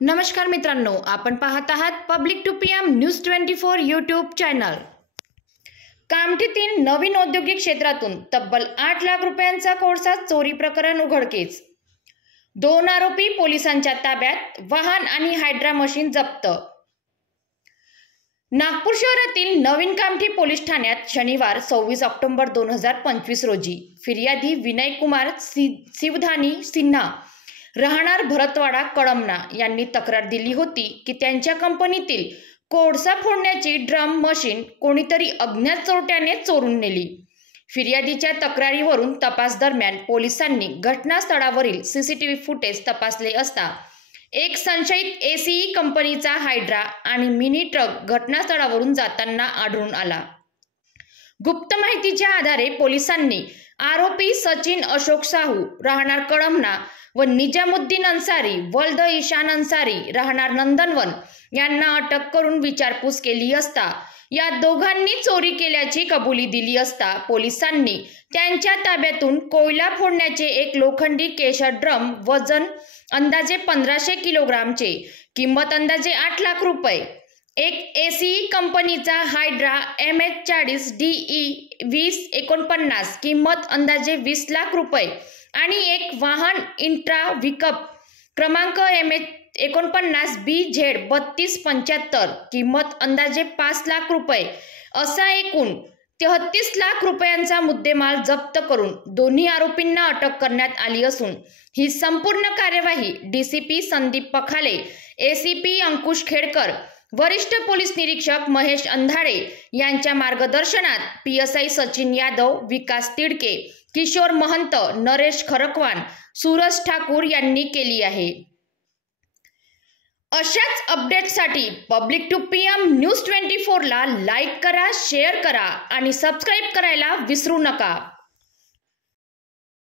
नमस्कार मित्रांनो, आपण पाहत आहात public to PM news 24 YouTube channel. कामठीतील नवीन औद्योगिक क्षेत्रातून तब्बल 8 लाख रुपयांचा कोळसा चोरी प्रकरण उघडकीस। 2 आरोपी पोलिसांच्या ताब्यात, वाहन आणि हायड्रा मशीन जप्त। नागपूर शहरातील नवीन कामठी पोलीस ठाण्यात शनिवार 26 ऑक्टोबर 2025 रोजी फिर्यादी विनय कुमार शिवधानी सिन्हा राहणार भरतवाडा कळमना यांनी तक्रार दिली होती की त्यांच्या कंपनीतील कोळसा फोडण्याची ड्रम मशीन कोणीतरी अज्ञात चोरट्याने चोरून नेली। फिर्यादीच्या तक्रारीवरून तपास दरम्यान पोलिसांनी घटनास्थळावरील सीसीटीव्ही फुटेज तपासले असता एक संशयित एसीई कंपनीचा हायड्रा आणि मिनी ट्रक घटनास्थळावरून जाताना आढळून आला। गुप्त माहितीच्या आधारे पोलिसांनी आरोपी सचिन अशोक साहू राहणार कळमना व निजामुद्दीन अन्सारी वल्द ईशान अन्सारी राहणार नंदनवन यांना अटक करून विचारपूस केली असता या दोघांनी चोरी केल्याची कबुली दिली असता पोलिसांनी त्यांच्या ताब्यातून कोयला फोडण्याचे एक लोखंडी केशर ड्रम वजन अंदाजे 1500 किलोग्रामचे, किंमत अंदाजे 8 लाख रुपये, एक एसीई कंपनीचा हायड्रा MH40 DE 2049 किंमत अंदाजे 20 लाख रुपये आणि एक वाहन इंट्रा विकअप क्रमांक MH49 BZ 3275 किंमत अंदाजे 5 लाख रुपये असा एकूण 33 लाख रुपयांचा मुद्देमाल जप्त करून दोन्ही आरोपींना अटक करण्यात आली असून ही संपूर्ण कार्यवाही DCP संदीप पखाले, ACP अंकुश खेडकर, वरिष्ठ पोलीस निरीक्षक महेश अंधाडे यांच्या मार्गदर्शनात PSI सचिन यादव, विकास तिडके, किशोर महंत, नरेश खरकवान, सूरज ठाकूर यांनी केली आहे। अशाच अपडेट्ससाठी पब्लिक टू पीएम न्यूज 24 ला लाईक करा, शेअर करा आणि सबस्क्राईब करायला विसरू नका।